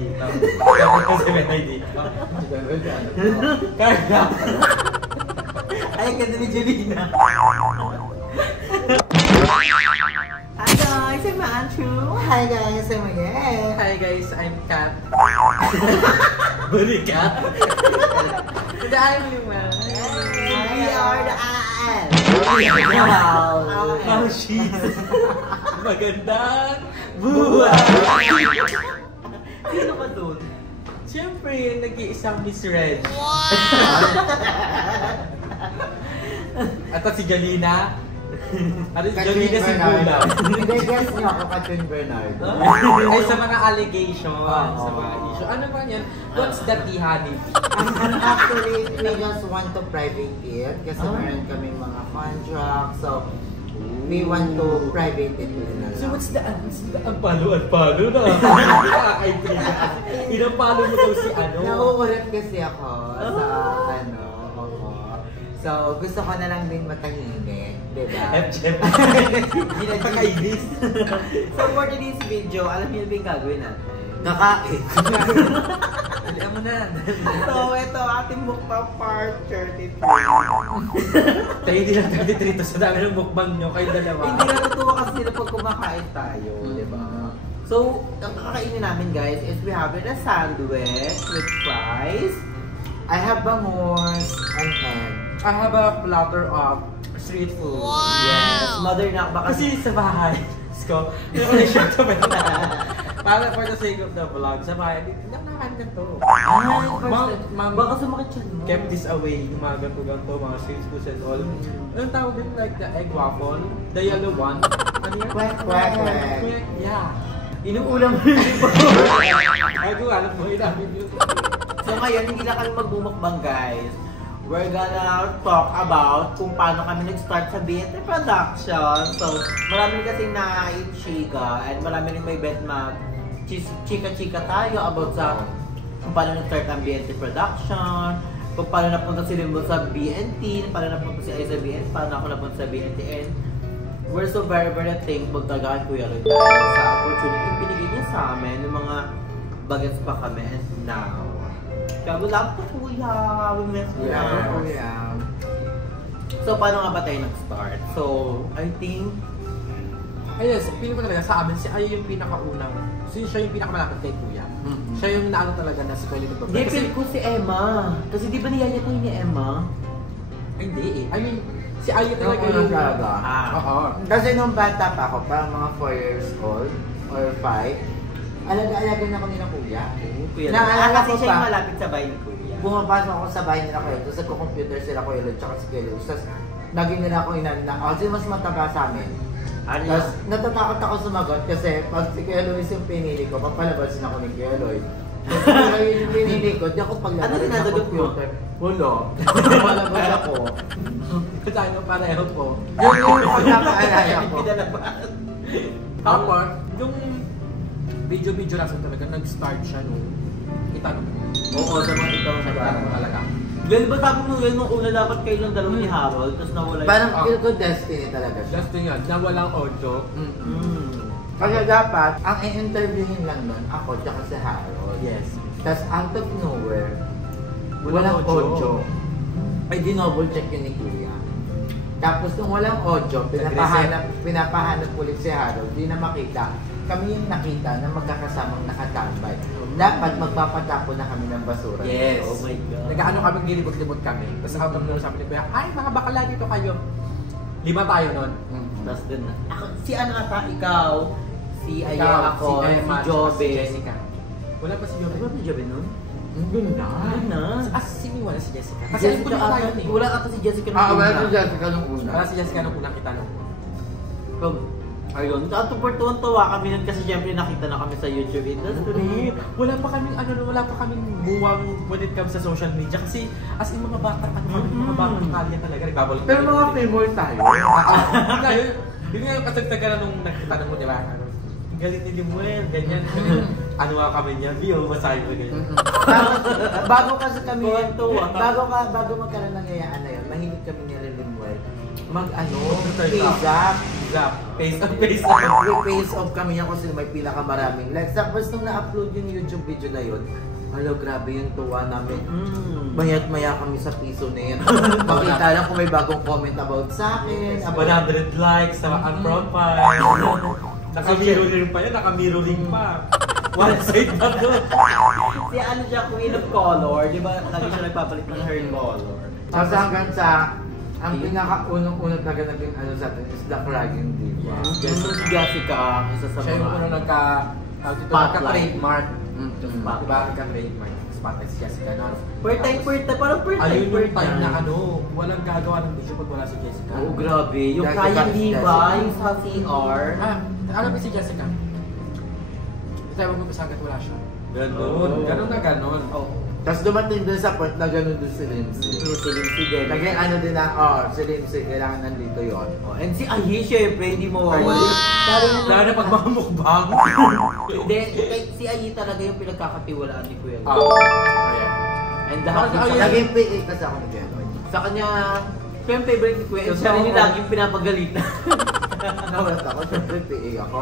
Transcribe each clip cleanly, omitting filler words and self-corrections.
dito. Dapat ko si Menay dito. Kaya. Ay, ganda ni Jelina. Hi guys, I'm Andrew. Hi guys, I'm Miguel. Hi guys, I'm Kat. Buli Kat? Hindi, I'm Liman. We are the AL. Wow! She's magandang buhay! Sino ba dun? Siyempre, nag-iisang Miss Red. At si Jalina. Ano si Jalina si Bula? Hindi, guess niyo ako, Catherine Bernardo. Ay, sa mga allegation, sa mga issue. Ano ba yan? What's the tea, honey? Actually, we just want to private it kasi meron kaming mga contracts. So, we want to private it na lang. So what's the ang palo na? Ilang palo mo daw si ano? Nauulat kasi ako sa ano. So, gusto ko na lang din matahimik, diba? FJ. Nakakainis. So for today's video, alam niyo ba yung gagawin natin? Kakain. Alam mo na. So ito, ating mukbang part 33. Tayo hindi lang 33 to sa dami ng mukbang nyo, kayo dalawa. Hindi natutuwa kasi sila pag kumakain tayo, di ba? So, ang kakainin namin guys is we have a sandwich with fries. I have bangus and egg. I have a platter of street food. Yes, mother na baka Kasi sa bahay, ko, hindi ko na-share to ba na? Para for the sake of the vlog, sa bahay, nakakain ka to. baka sumakit siya, no? Kept this away, yung mga ganto-ganto, mga street foods and all. Anong tawag din like the egg waffle? The yellow one? Ano yan? Quack, quack, quack. Yeah. Inuulam mo yun po. Ay, kung alam mo, inamin yun. So ngayon, hindi na kami magbumukbang guys. We're gonna talk about kung paano kami nag-start sa BNT Production. So, marami kasing na-chika and marami rin may bet chika-chika tayo about sa kung paano nag-start ang BNT Production, kung paano napunta si Limbo sa BNT, paano napunta si Ay sa BNT, paano ako napunta sa BNT. And we're so very thankful talaga kay Kuya Lloyd sa opportunity yung binigay niya sa amin, yung mga bagets pa kami and now. Kaya wala po kuya, we miss you. Yeah. So paano nga ba tayo nag-start? So, I think Ay yes, feeling ko talaga sa amin, si Ay yung pinakaunang. So siya yung pinakamalapit kay Kuya. Siya yung naano talaga na si Kuya Lito. hindi, feel ko si Emma. Kasi di ba niyaya tayo ni Emma? Hindi eh. I mean, si Ay talaga Yung yung... talaga. Oo. Kasi nung bata pa ako, parang mga 4 years old or 5, alaga-alaga na kami ng kuya. Kuya Naalala kasi ko siya pa. yung malapit sa bahay ni Kuya. Bumapasok ako sa bahay nila Kuya, tapos nagko-computer sila Kuya Lloyd tsaka si Kuya Lloyd. Tapos naging nila ako inanda. Kasi mas mataba sa amin. Tapos natatakot ako sumagot kasi pag si Kuya Lloyd yung pinili ko, papalabasin ako ni Kuya Lloyd. Tapos Kuya Lloyd yung pinili ko, di ako paglabas Ano sa sinasagot mo? computer. Wala. Papalabas ako. Tayo pareho po. Yun yung pagkakaalala ko. Pinalabahan. Tapos, yung video lang talaga, nag-start siya nung itanong mo. Oo, sa mga ito sa Itanong mo talaga. Well, ba sabi mo yun, nung una dapat kayo lang dalawa ni Harold, tapos nawala Parang feel ko destiny talaga siya. Just yun yan, na walang audio. Kasi dapat, ang i-interviewin lang nun, ako tsaka si Harold. Yes. Tapos out of nowhere, Walang walang audio. audio. Ay, dinouble check yun ni Kuya. Tapos nung walang audio, pinapahanap ulit si Harold, di na makita. Kami yung nakita na magkakasamang nakatambay. Dapat magpapatapo na kami ng basura. Yes. Oh my God. Nag-ano kami, gilibot-libot kami. Tapos out of nowhere sabi ni Kuya, ay mga bakala dito kayo. 5 tayo nun. Tapos dun na. Ako, si ano ata, ikaw, si Aya, Ikaw, ako, si Emma, si Jobe. si Jessica. Wala pa si Jobe. Ano ba si Jobe nun? Ang ganda. Ano na? Si wala si Jessica. Kasi Jessica Jessica tayo ata, eh. wala ata si Jessica nung Wala una. si Jessica nung una. Wala si Jessica nung unang kita nung. Ayun, at tuwa kami nun kasi syempre nakita na kami sa YouTube industry. Wala pa kaming buwang when it comes sa social media kasi as in mga bata, mga batang talya talaga, nagbabalik. Pero mga favor tayo. Yun nga yung kasagtagan nung nakita mo, di ba? Galit ni Limuel, ganyan. Ano nga kami niya, view, masahe mo ganyan. Bago kasi kami, Tuwa. bago magkaroon ng ngayaan na yun, mahilig kami ni Limuel. face up. Zap. Face up. Face off kami niya kasi may pinakamaraming likes. Tapos nung na-upload yung YouTube video na yun, hello, grabe yung tuwa namin. Mayat-maya kami sa piso na yun. Makita lang kung may bagong comment about sa akin. 100 likes sa ang profile. Naka-mirroring pa yun, naka-mirroring pa. One side na doon. Si ano siya, queen of color, di ba? Lagi siya nagpapalit ng hair color. Tapos hanggang sa, ang pinaka-unang talaga naging ano sa atin is The Crying Diva. Yes, so si Jessica, isa sa Siya yung mga... unang Spotlight. nagka-trademark. Spotlight. Diba? Nagka-trademark. Spotlight si Jessica Nars. Per time, parang per time, Ayun per yung time na time. ano, walang gagawa ng video pag wala si Jessica. Oo, grabe. Yung Jessica, Crying Diva, Jessica. yung sa CR. Alam mo si Jessica? Tayo mag-umpisa hanggat wala siya. Oo. Ganon na ganon. Oh. Tapos dumating dun sa point na gano'n dun si Lindsay. Si Lindsay din. Naging ano din na, si Lindsay, kailangan nandito yun. Oh, and si Ayi, syempre, hindi mawawala. Lalo na pag mga mukbang. Hindi, si Ayi talaga yung pinagkakatiwalaan ni Kuya. Ayan. And lahat Bakit sa Ayi? Naging PA kasi ako ni Keloy. Sa kanya, siya yung favorite ni Kuya. And siya rin yung laging pinapagalitan. Nawalat ako, syempre PA ako.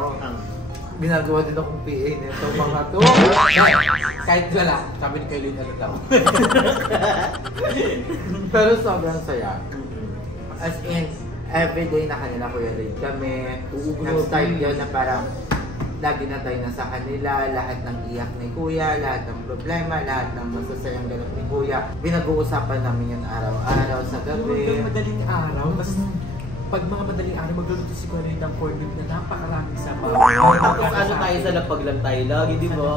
Ginagawa din akong PA nito mga to. Kahit wala, sabi ni Kaylin ano daw. Pero sobrang saya. As in, everyday na kanila Kuya Lloyd kami. Nag-start yun na parang lagi na tayo nasa kanila, lahat ng iyak ni Kuya, lahat ng problema, lahat ng masasayang ganap ni Kuya. Pinag-uusapan namin yun araw-araw sa gabi. Madaling araw, tapos pag mga madaling araw, magluluto si Kuya Lloyd ng corned beef na napakaraming sabaw. Tapos ano tayo sa lapag lang tayo lagi, di ba?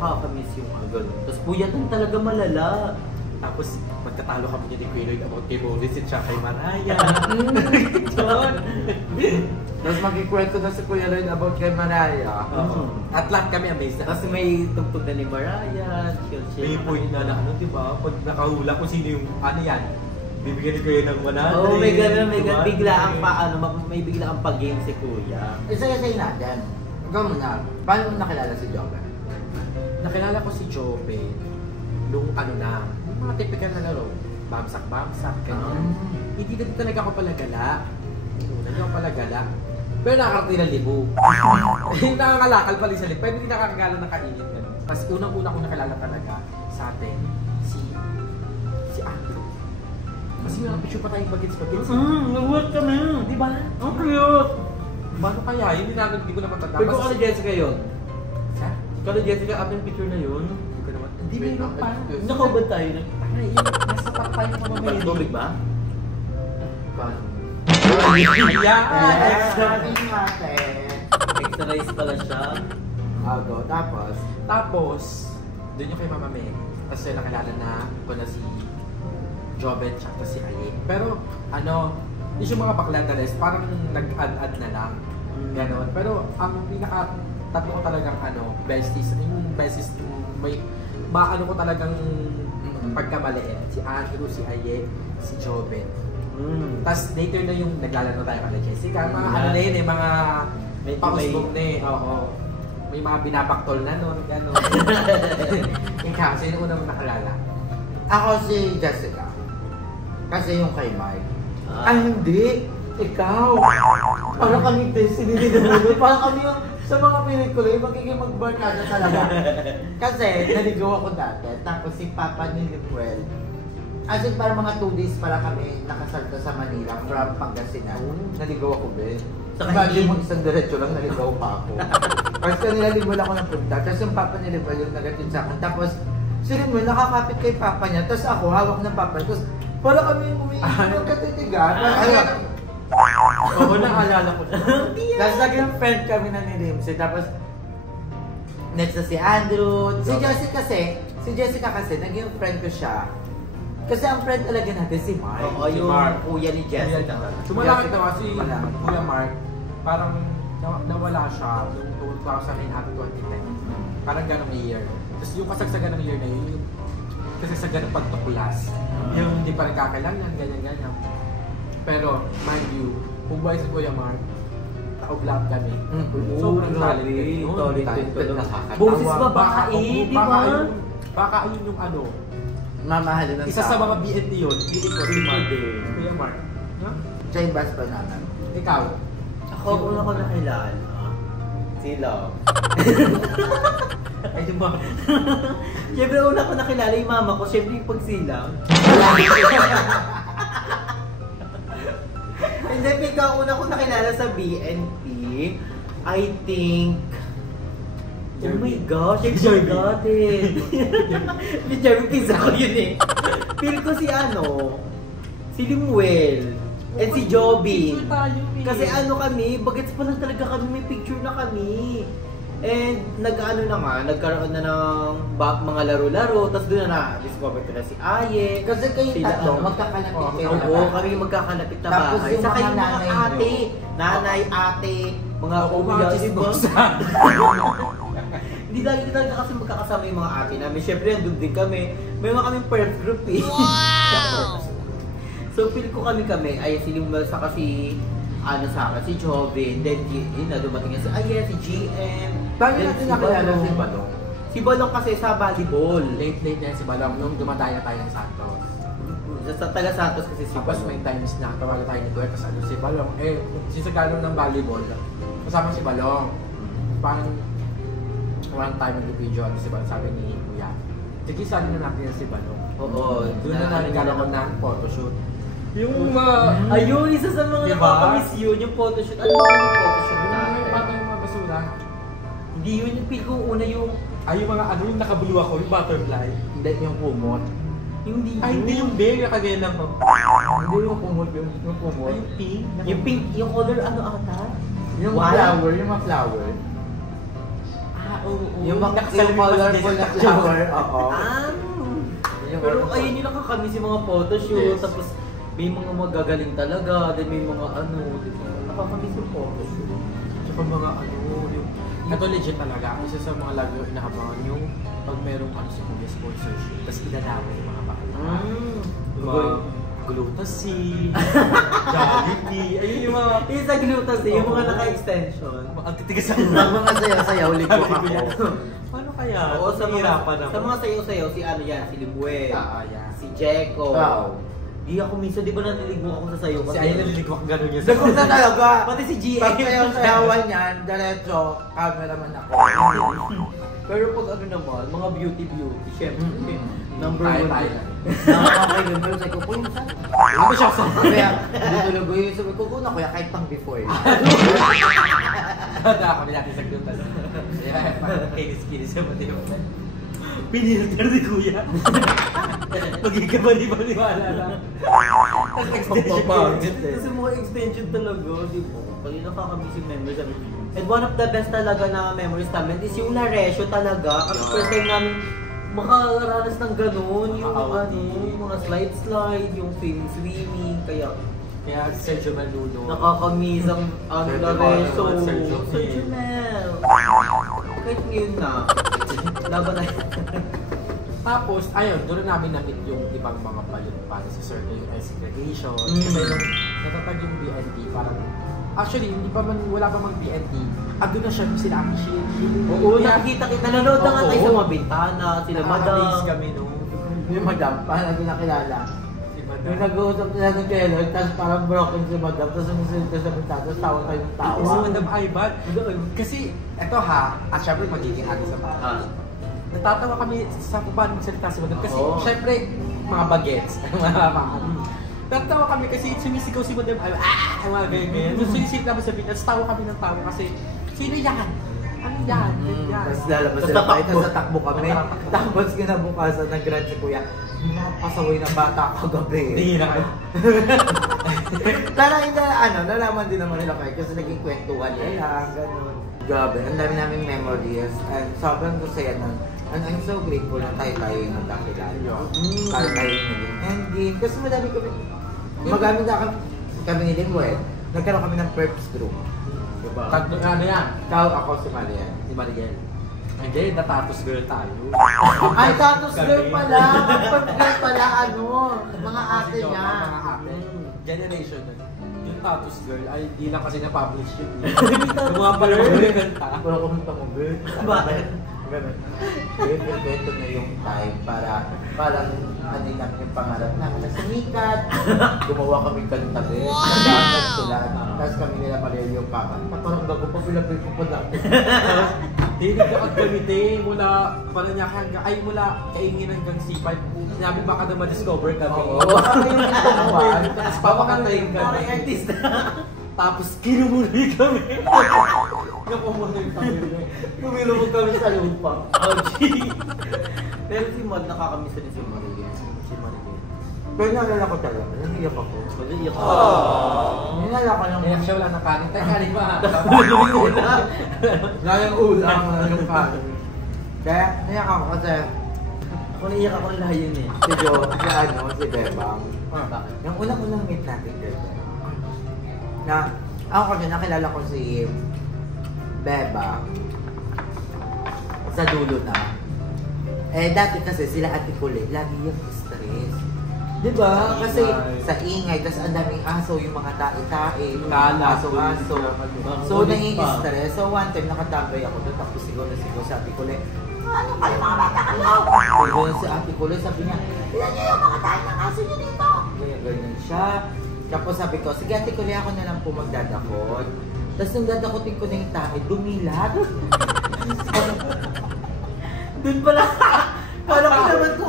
Nakakamiss yung mga ganun. Tapos puyatan talaga malala. Tapos magtatalo kami niya ni Kuya Lloyd about kay Boris at siya kay Maraya. Tapos magkikwento na si Kuya Lloyd about kay Maraya. At lahat kami amazed na. Tapos may tugtog na ni Mariah. May point na ano, di ba? Pag nakahula kung sino yung ano yan, bibigyan ni Kuya ng 100. Oo, may ganun, may diba? ganun. Bigla ang may bigla ang pag-game si Kuya. Isa-isay natin. Ikaw muna, paano mo nakilala si Joker? Nakilala ko si Jobe nung ano na, yung mga typical na laro. Bamsak-bamsak, ganyan. Hindi na talaga ako pala gala. Hindi ako pala gala. Pero nakakarating ng libo. Nakakalakal pala sa libo. Pero hindi nakakagala ng kainit. Kasi unang-una ko nakilala talaga sa atin, si Andrew. Kasi yung picture pa tayong bagets-bagets. Nag-work kami. Di ba? Ang cute. Paano kaya? Hindi ko naman tanda. Pero kung Jessica yun? Ha? Kala Jessica, ating picture na yun? Hindi ko naman. Hindi meron pa. Nakubad tayo na. Ay, yung nasa pa tayo pa mamaya. Tubig ba? Paano? Yeah! Sabi natin. Extra rice pala siya. Tapos, Tapos, doon yung kay Mama Meg. Tapos yun, nakilala na ko na si Jobet tsaka si Ali. Pero, ano, yung mga bakla na rest, parang nag-add-add na lang. Ganon. Pero, ang tatlo ko talagang besties, yung besties, may maano ko talagang pagkamaliit. Si Andrew, si Aye, si Jobet. Tapos later na yung naglalaro tayo kay Jessica. Mga ano na yun mga pausbong na eh. Oo. May mga binabaktol na nun, gano'n. Ikaw, sino unang nakalala? ako si Jessica. Kasi yung kay Mike. Ah. Ay, hindi. Ikaw. Parang kami destiny din naman. Parang kami yung sa mga pelikula, yung magiging mag-barkada talaga. Kasi naligaw ako dati. Tapos si Papa ni Lipuel. As in, parang mga 2 days para kami nakasalta sa Manila from Pangasinan. Naligaw ako, Ben. Sa Imagine kain. mo isang diretso lang, naligaw pa ako. First kanila Limuel ako ng punta. Tapos yung Papa ni Lipuel yung nagatid sa akin. Tapos si Limuel nakakapit kay Papa niya. Tapos ako, hawak ng Papa. Tapos wala kami umiinom katitigan. Oo, naalala ko. Tapos naging friend kami na ni Rimsey. Tapos next na si Andrew. Si Jessica kasi, naging friend ko siya. Kasi ang friend talaga natin si Mark. Oo, yung Mark. kuya ni Jessica. Sumalakit naman si Wala. Kuya Mark, parang nawala siya noong 2009 at 2010. Parang ganong year. Tapos yung kasagsagan ng year na yun, yung kasagsagan ng pagtuklas. Yung hindi pa rin kakailangan, ganyan-ganyan. Pero, mind you, kung buhay si Kuya Mark, taob-lahat kami. Sobrang talented nun. Talented, nakakatawa. Boses babae, di ba? Baka yun yung ano, Mamahalin ng isa sa tao. mga BNT yun, feeling ko si Mark. Kuya Mark. Ha? Siya yung best friend namin. Ikaw? Ako, una ko nakilala. Si Love. Ay, di ba? Siyempre, una ko nakilala yung mama ko. Siyempre, yung pagsilang. Hindi, ikaw, una ko nakilala sa BNP. I think... Oh my gosh, I forgot it. Hindi, Jeremy, pizza ko yun eh. Feel ko si si Limuel. And si Jobin. Kasi kami, bagets pa lang talaga kami, may picture na kami. And nagkaroon na ng mga laro-laro, tapos doon na discover ko na si Aye. Kasi kayo tatlo, magkakalapit kayo. Oo, kami magkakalapit na Tapos bahay. yung Saka yung mga nanay ate, nyo. nanay, ate, mga kuya, di ba? Hindi lagi talaga kasi magkakasama yung mga ate namin. Siyempre, nandun din kami. May mga kaming first group eh. Wow! So, feel ko kami, ay si Limuel sa kasi sa akin, si Jovin, then yun na, dumating na si Aye, si GM. Paano then natin nakilala si Balong? Si Balong kasi sa volleyball. Late na si Balong nung dumadaya tayo ng Santos. Sa taga Santos kasi si Tapos Balong. may times na tawagan tayo ni Kuya, tapos si Balong. Sisagalo ng volleyball, kasama si Balong. Parang one time nag-video si Balong, sabi ni Kuya, sige, sali na natin si Balong. Oo, Doon na nagkaroon ng photoshoot. Yung ayun, isa sa mga diba? nakakamiss yun, yung photoshoot. Ano ba yung photoshoot natin? yung patay yung mga basura. Hindi yun, yung feel ko una yung... Yung mga yung nakablue ako, yung butterfly. Hindi yung kumot. Hindi yung bear, yung kagaya lang. Hindi yung kumot, yung kumot. Yung pink. Yung pink, yung color ata? Yung Why? flower, yung mga flower. Oo. Yung mga Nakasalubong colorful na flower, oo. Pero ayun yung nakakamiss yung mga photoshoot, tapos may mga magagaling talaga, then may mga di ba? Nakakamiss yung photoshoot. Tsaka mga yung... Ito legit talaga, isa sa mga lagi yung inahabangan yung pag merong si Kuya sponsorship, tapos idadama yung mga bakla. Yung mga Glutasy, Jollibee, ayun yung mga... Yung sa Glutasy, yung mga naka-extension. Ang titigas Sa mga sayaw-sayaw, liko ako. Paano kaya? Oo, sa mga ako. sayaw-sayaw, si si Limuel, Yan. si Jeko. Wow. Di ako minsan, di ba naliligo ako sa sayaw? Si Ayan naliligwak gano'n niya. Sagot na talaga. Pati si GM. Pag sayaw-sayawan yan, diretso, cameraman ako. Pero pag naman, mga beauty, syempre, number Tayo, one. tayo. Nakakailan pero sabi ko, kuya, saan? Ano siya sa... Kaya, hindi tulog yung sabi ko, kuna kuya, kahit pang before. Tanda kami natin sa glutas. Kinis-kinis yung pati mo. Pinilter ni Kuya. Magigabali-baliwala lang. Kasi mga extension talaga, di ba? Pag yung nakakamiss yung memories namin. And one of the best talaga na memories namin is yung Laresio talaga. Kasi first time namin makaranas ng ganun, yung yung mga slide-slide, yung swimming, kaya Sergio Manuno. nakakamiss ang Laresio. Sergio Sergio Mel. Kahit ngayon na, laban na Tapos, ayun, doon namin na-meet yung ibang mga palit para sa circle, yung segregation. Kasi nung natatag yung BNT, parang, actually, wala pa mang BNT. Andun na siya, sila Akishil. Oo, nakikita kita. Nanonood na nga tayo sa mga bintana, sila Madam. Nakakamiss kami nung... Yung madam, paano natin nakilala? Si Madam. Yung nag-uusap nila ng Kellogg, tapos parang broken si madam, tapos sumusunod ka sa bintana, tapos tawa tayo ng tawa. Si Madam Aybat. Kasi, eto at syempre magiging ano sa bata. Natatawa kami sa kung paano magsalita si Madam. Kasi, syempre, mga bagets. Natatawa kami kasi sumisigaw si Madam Aybat. Mga ganyan. Tapos sinisit namin sa bintana, tapos tawa kami ng tawa kasi, sino yan? Ano yan? Tapos lalabas sila pa, tapos natakbo kami. Tapos kinabukasan, nag-grant si kuya, yung mga pasaway na bata kagabi. Hindi na. Parang nalaman din naman nila kayo kasi naging kwentuhan nila, gano'n. Grabe, ang dami naming memories and sobrang masaya nun. And I'm so grateful na tayo yung nagkakilala. Tayo yung naging ending. Kasi madami magamit na kami ni Linwood. Nagkaroon kami ng purpose group. Diba? Ano yan? Ikaw, ako si Marian. Si Mariel. Hindi, na-tatus girl tayo. Ay, tatos girl pala! Purpose girl pala, mga ate niya. Mga ate. Generation nun. Yung tatus girl ay di lang kasi na-publish yun. Yung mga pala yung kanta. Wala kumanta mo, girl. Bakit? Ito na yung time para parang ano namin yung pangarap namin na sumikat. Gumawa kami kantabi. Nagsulat. Tapos kami nila Maria yung papa. Parang bago pa pilapil ko pa natin. Hindi nagkakagamitin mula Paranaque hanggang, ay mula Kaingin hanggang C5. Sinabi baka na ma-discover kami. Oo. Baka yung itubuan. Tapos papakatayin kami. artist. Tapos kinumuli kami. Napumuloy kami. Kumilumog kami sa lupa. Pero si Mod, nakakamiss rin si Maria. Si Maria. Pero naalala ko talaga. Nangiyak ako. Maria ka. Naalala ko lang. Kaya siya wala ng kanin. Tayo kanin ba? Ngayong ulam, ngayong kanin. Kaya naiyak ako kasi Ako naiyak ako ng lahayin eh. si Jo, si Bebang. Bakit? Yung unang-unang meet natin dito. Na, ako kasi nakilala ko si Bebang sa dulo na. Eh, dati kasi sila Ate Kulit, lagi yung stress. Diba? Kasi sa ingay, tas ang daming aso, yung mga tae-tae, aso-aso. So, nai-stress. So, one time, nakatambay ako doon, tapos siguro sa Ate Kulit, ano kayo mga bata kayo? Siguro si Ate Kulit, sabi niya, ilan niyo yung mga tae ng aso niyo dito? Ganyan siya. Tapos sabi ko, sige Ate Kulit, ako na lang po magdadakot. Tapos nung dadakotin ko na yung tae, dumilat. Doon pala. Kala ko naman ko.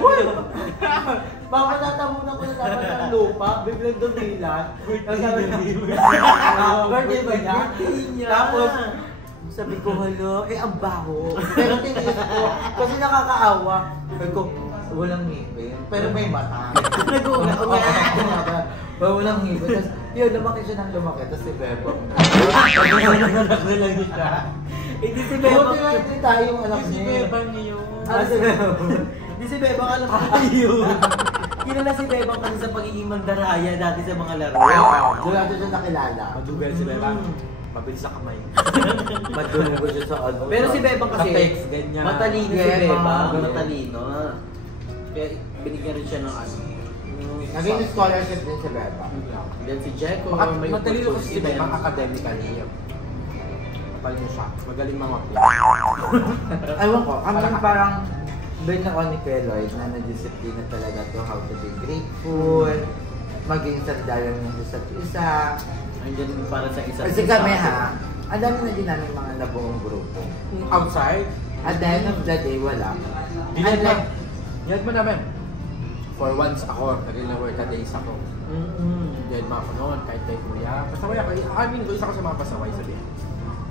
Uy! Baka tatamunan ko na dapat ng lupa, biglang dumilat. Birthday ba niya? Tapos, sabi ko, halo, ang baho. Pero tiniis ko, kasi nakakaawa. Sabi ko, walang ngipin, pero may mata. Nag-uunga. Walang ngipin. Tapos, yun, lumaki siya ng lumaki. Tapos si Bebang. Anak na lang siya. Hindi si Bebang. Buti nga hindi tayo yung anak Si niya. Bebang niyo. Si Bebang. Hindi si Bebang, alam ko tayo. Kilala si Bebang kasi sa pagiging mandaraya dati sa mga laro. Doon natin siya nakilala. Madugal si Bebang. Mabilis sa kamay. Madungo siya sa ano. Pero si Bebang kasi, Sa text, ganyan. matalino si Bebang. Bebang. Matalino. Kaya binigyan rin siya ng ano. Naging scholarship din si Bebang. Then si Jeko. Matalino kasi si Bebang academically. Matalino siya. Magaling mamapya. Ewan ko, kami parang Ben ako ni Lloyd na nadisiplina talaga to how to be grateful, maging sandalan ng isa't isa. Andiyan para sa isa't Kasi kami ha, ang dami na din namin mga nabuong grupo. Outside, At the end of the day, wala. dinag mo namin. For once ako, naging na work a days ako. Then mga ako noon, kahit kay kuya. Pasaway ako. Amin ko, isa ko sa mga pasaway sabihin.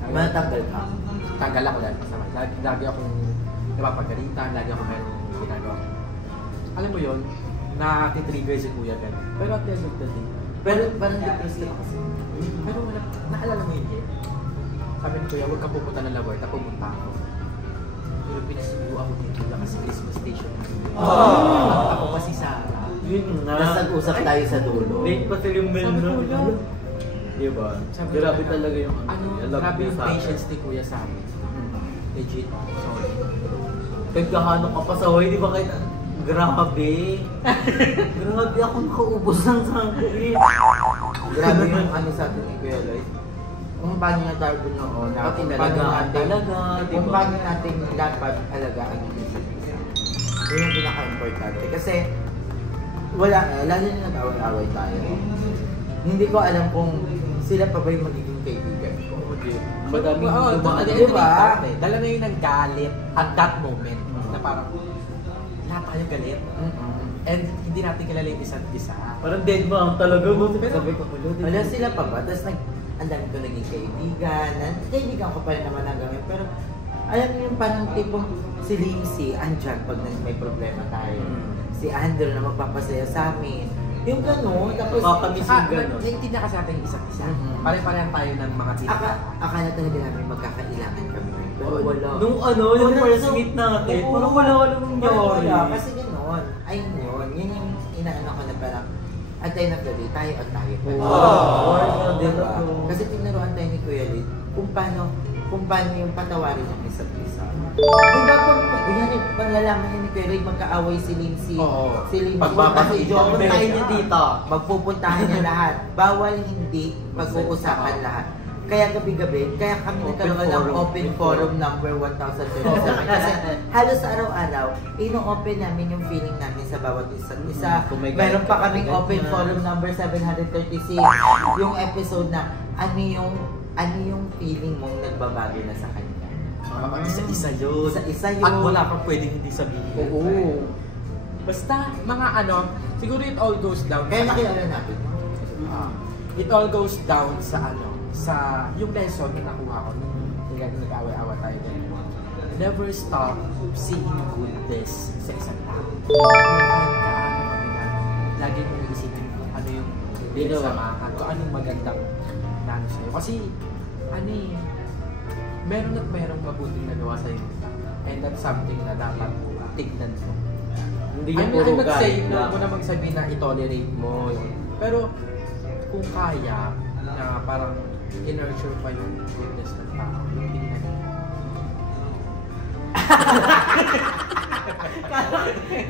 Matanggal ka. Tanggal ako dahil pasaway. Lagi akong napapagalitan, lagi ako meron ginagawa. Alam mo yun, na-trigger si kuya ganun. Pero at the end of the day, Pero parang depressed ako kasi. pero wala, naalala mo yun eh. Sabi ni kuya, huwag ka pupunta ng Labuerta, pumunta ako. Pero pinasubo ako ni kuya kasi Christmas station. Ako pa si Sarah. Yun na. Tapos nag-usap tayo sa dulo. Late pa sila yung Sabi ko, Melno. "Wala." Diba? Sabi Grabe ko, talaga yung ano, love grabe niya yung sa akin. patience ni kuya sa amin. Legit. Sorry. Nagkahano ka pa sa way, di ba kayo? Grabe. Grabe ako nakaubos ng sangkit. Grabe yung ano sa atin ni Kuya Lloyd. Kung paano na tayo noon, na Pati kung talaga, paano natin, talaga, di kung ba? paano natin dapat alagaan yung isa't isa. Yun yung pinaka-importante. Kasi, wala nga, lalo na nag-away-away tayo. Hindi ko alam kung sila pa ba yung magiging kaibigan ko. Madaming dumaan. Diba? Dala na yung nanggalit at that moment na parang lahat tayo galit. And hindi natin kilala yung isa't isa. Parang dead man talaga mo. Pero- Sabi ko, Wala sila pa ba? Tapos ang dami ko naging kaibigan. Kaibigan ko pa rin naman hanggang ngayon. Pero alam niyo yung parang tipong si Lindsay, andyan pag may problema tayo. Si Andrew na magpapasaya sa amin. Yung gano'n, tapos Kakamiss yung gano'n. Naintindihan kasi natin yung isa't isa. Mhm. Pare-parehan tayo ng mga tinita. akala talaga namin magkakailangan kami. Pero wala. Nung ano, yung Wala, first so- meet natin, Oo. parang wala nangyari. Wala, kasi gano'n. Ayun yun. Yun yung inaano ko na parang at the end of the day, tayo at tayo pa. Wow. Diba? Kasi tinuruan tayo ni Kuya Lid kung paano yung patawarin ng isa't isa. Diba pag nalalaman niya ni Kuya Lid, magkaaway si Lindsay. Oo. Si Lindsay. Pagpapatiin si John. Puntahin niyo dito. Magpupuntahan niya lahat. Bawal hindi pag-uusapan lahat. Kaya gabi-gabi, kaya kami Open nagkaroon ng forum. open forum number 1037. Kasi halos araw-araw, ino-open namin yung feeling namin sa bawat isa't isa. Kung may Meron pa ganyan, kaming open ganyan. forum number 736. Yung episode na ano yung feeling mong nagbabago na sa kanya. Isa-isa yun. Isa-isa yun. At wala kang pwedeng hindi sabihin. Oo. Basta, mga ano, siguro it all goes down Kaya sa... nakilala natin. It all goes down sa ano, sa yung lesson na nakuha ko nung nag-away-away tayo din. Never stop seeing goodness sa isang tao. Yung kahit kaano mabigat, lagi mong isipin kung ano yung pinasamahan, kung anong magandang nano sa'yo. Kasi, ano eh, meron at merong mabuting nagawa sa'yo. And that's something na dapat tignan mo. Hindi yung puro I'm not galit saying lang. na mo na magsabi na i-tolerate mo yun. Pero kung kaya na parang i-nurture pa yung goodness ng tao, yung tingnan mo.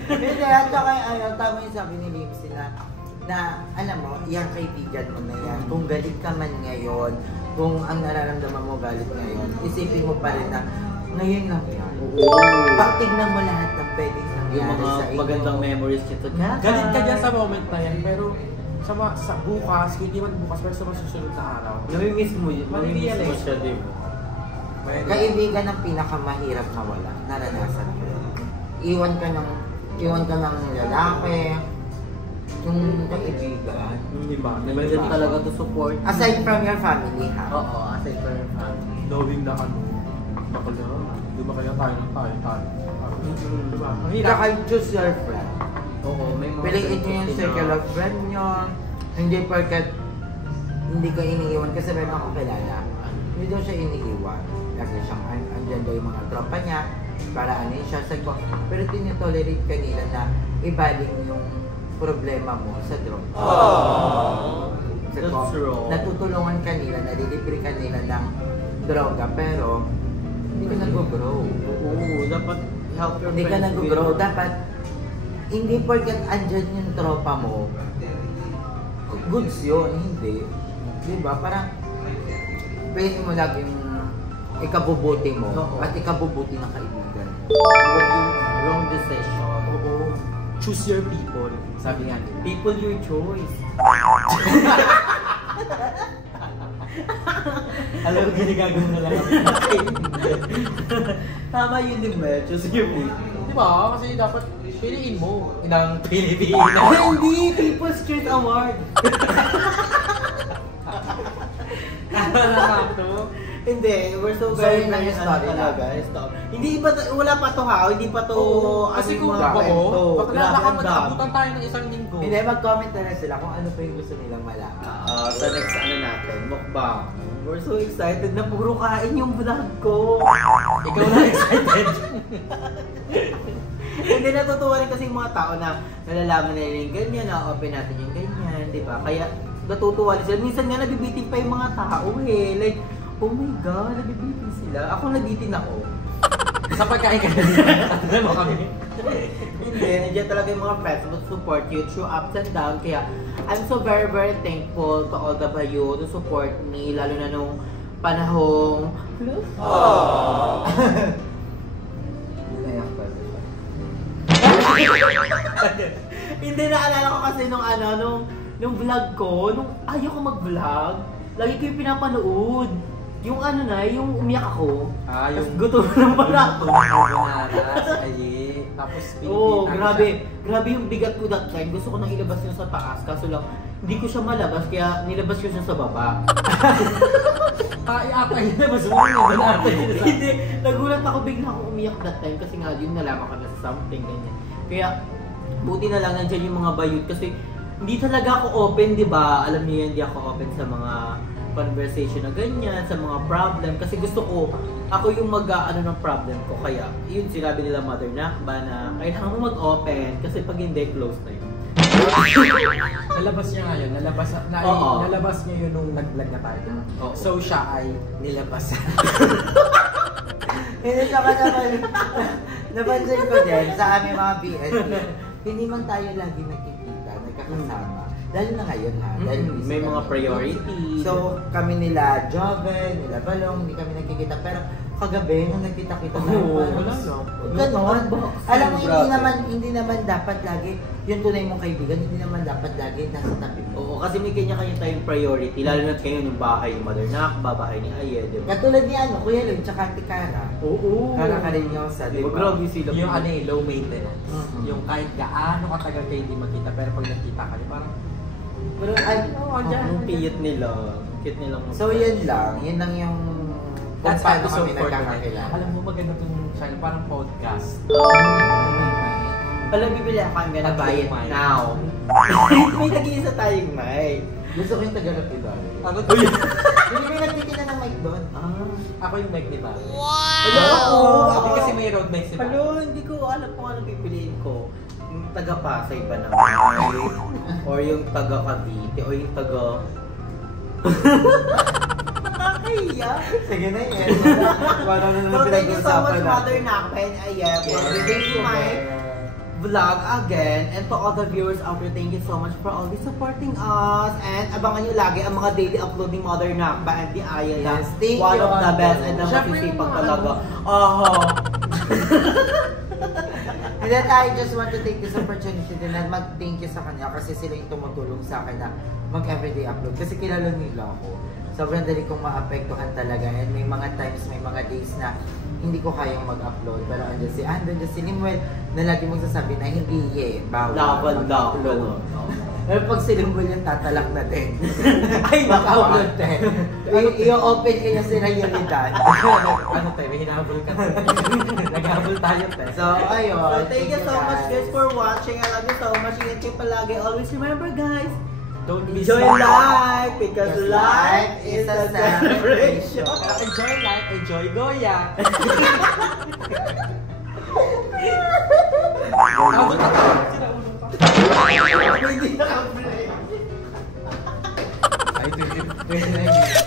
Hindi, at saka tama yung sabi ni Lips na alam mo, yung kaibigan mo na yan, kung galit ka man ngayon, kung ang nararamdaman mo galit ngayon, isipin mo pa rin na ngayon lang yan. Pagtignan mo lahat ng pwedeng Yung nangyari mga sa inyo. magandang memories nito. Galit ka dyan sa moment na yan, pero sa bukas, hindi man bukas, pero sa masusunod na araw. Namimiss mo yun. Namimiss mo Marirealize. siya, di ba? Kaibigan ang pinakamahirap na wala, naranasan ko. Iwan ka ng lalaki, yung kaibigan. Di ba? Nandiyan talaga to support. Aside from your family, ha? Oo, aside from your family. Knowing na ano, bakala, di ba kaya tayo. Diba? Ang Hindi hirap. ka choose your friend. Oo, may mga Piliin nyo yung circle of friend nyo. Hindi porket hindi ka iniiwan kasi meron akong kilala. Hindi daw siya iniiwan. Lagi siyang andyan daw yung mga tropa niya para ano yun siya. Sabi ko, pero tinitolerate ka nila na ibaling yung problema mo sa drugs. Sabi ko, That's wrong. natutulungan ka nila, nalilibre ka nila ng droga, pero hindi ka nag-grow. Oo, dapat help your Hindi ka friends nag-grow. with- Dapat, hindi porket andyan yung tropa mo, goods yun. Hindi. Diba? Parang, pwede mo laging ikabubuti mo Oo. at ikabubuti ng kaibigan mo. Huwag yung wrong decision. Oo. Choose your people. Sabi nga nila. People your choice. Alam mo, ginigagawa na lang kami. Tama yun din ba? Choose your people. Di ba? Kasi dapat piliin mo. Inang Pilipinas. Hindi! People's Choice Award! Ano to? Hindi, we're so So, very yun lang yung story talaga. Stop. Hindi pa, wala pa to ha, hindi pa to, Oo, kasi kung mga kwento. buo, Grabe, bakla ka ang dami. mag-abutan tayo ng isang linggo. Hindi, mag-comment na rin sila kung ano pa yung gusto nilang malaman. Sa next ano natin, mukbang. We're so excited na puro kain yung vlog ko. Ikaw na excited. Hindi, natutuwa rin kasi yung mga tao na nalalaman nila yung ganyan, na-open natin yung ganyan, di ba? Kaya natutuwa rin sila. Minsan nga nabibitin pa yung mga tao eh. Like, oh my God, nabibitin sila. Ako nabitin ako. Sa pagkain ka na dito. Alam mo kami. Hindi, nandiyan talaga yung mga friends who support you through ups and downs. Kaya, I'm so very, very thankful to all the Bayo to support me, lalo na nung panahong... Naiyak pa rin. Hindi, naalala ko kasi nung vlog ko, nung ayaw ko mag-vlog, lagi ko yung pinapanood. Yung ano na, yung umiyak ako. Yung Gutom lang pala ako. Carbonara, aye. Tapos Oo, Pilipina grabe yung bigat ko that time. Gusto ko nang ilabas yun sa taas, kaso lang, hindi ko siya malabas, kaya nilabas ko siya sa baba. Ata yun na, mas muna yun. Hindi, nagulat ako, bigla akong umiyak that time kasi nga yun nalaman ko na sa something, ganyan. Kaya, buti na lang nandiyan yung mga bayot kasi hindi talaga ako open, di ba? Alam niyo yan, hindi ako open sa mga conversation na ganyan, sa mga problem. Kasi gusto ko, ako yung mag-ano ng problem ko. Kaya, yun sinabi nila Mother Nakba na kailangan mo mag-open kasi pag hindi, close na yun. Nalabas niya nga yun. Oo. Nalabas niya yun nung nag-vlog na tayo. Oo. So siya ay nilabasan. Hindi siya ka naman. Napansin ko din sa aming mga BNP, hindi man tayo lagi nagkikita, nagkakasama. Lalo na ngayon ha. Dahil busy May kami. mga priorities. So, kami nila Joven, nila Balong, hindi kami nagkikita. Pero kagabi, nung nagkita-kita na, wala na. Ganon. Alam mo, Grabe. hindi naman dapat lagi, yung tunay mong kaibigan, hindi naman dapat lagi nasa tabi mo. Oo, kasi may kanya-kanya tayong priority. Lalo na kayo yung bahay ni Mother Nakba, bahay ni Aya, di ba? Katulad ni Kuya Lloyd, tsaka Ate Cara. Oo. Cara ka rin yung sa, Di ba, grabe sila. Yung ano eh, low maintenance. Mhm. Yung kahit gaano katagal kayo hindi magkita, pero pag nagkita kayo, parang, Pero ay, Ang cute nila. Cute nilang So yun lang yung that's paano episode kami 4 nagkakakilala. Alam mo, maganda itong channel, parang podcast. Alam, bibili ako, I'm gonna buy it Mic. now. May nag-iisa tayong mic. Gusto ko yung tagalog iba. Ako, Hindi may nagtitina ng mic doon. ako yung mic ni Bali. Hello! Hindi kasi may road mic si Bali. Hello, hindi ko alam kung ano pipiliin ko. Yung taga Pasay ba naman? Or yung taga Cavite? O yung taga... Nakakahiya. Sige na yun. Paano na So thank you so much, Mother Nakba and Aya, for Yes, visiting my vlog again. And to all the viewers out there, thank you so much for always supporting us. And abangan nyo lagi ang mga daily upload ni Mother Nakba and the Aya na Yes, thank one you, of the best Ate. and the Siyempre, masisipag yung mga talaga. And then I just want to take this opportunity din na mag-thank you sa kanya kasi sila yung tumutulong sa akin na mag-everyday upload. Kasi kilala nila ako. Sobrang dali kong maapektuhan talaga and may mga times, may mga days na hindi ko kayang mag-upload. Pero andun si Limuel na lagi magsasabi na hindi bawal Laban daw. mag-upload. Pero pag si Limuel yung tatalak na din. Ay, Mag-upload din. I-open kanya si realidad. Ano tayo, may hinahabol ka. Naghabol tayo, te. So, ayun. So thank you so much guys for watching. I love you so much. Ingat kayo palagi. Always remember guys, Don't be enjoy so- life because Because life is a celebration. Enjoy life, enjoy Goya. Ako tatawa. Hindi na Ay,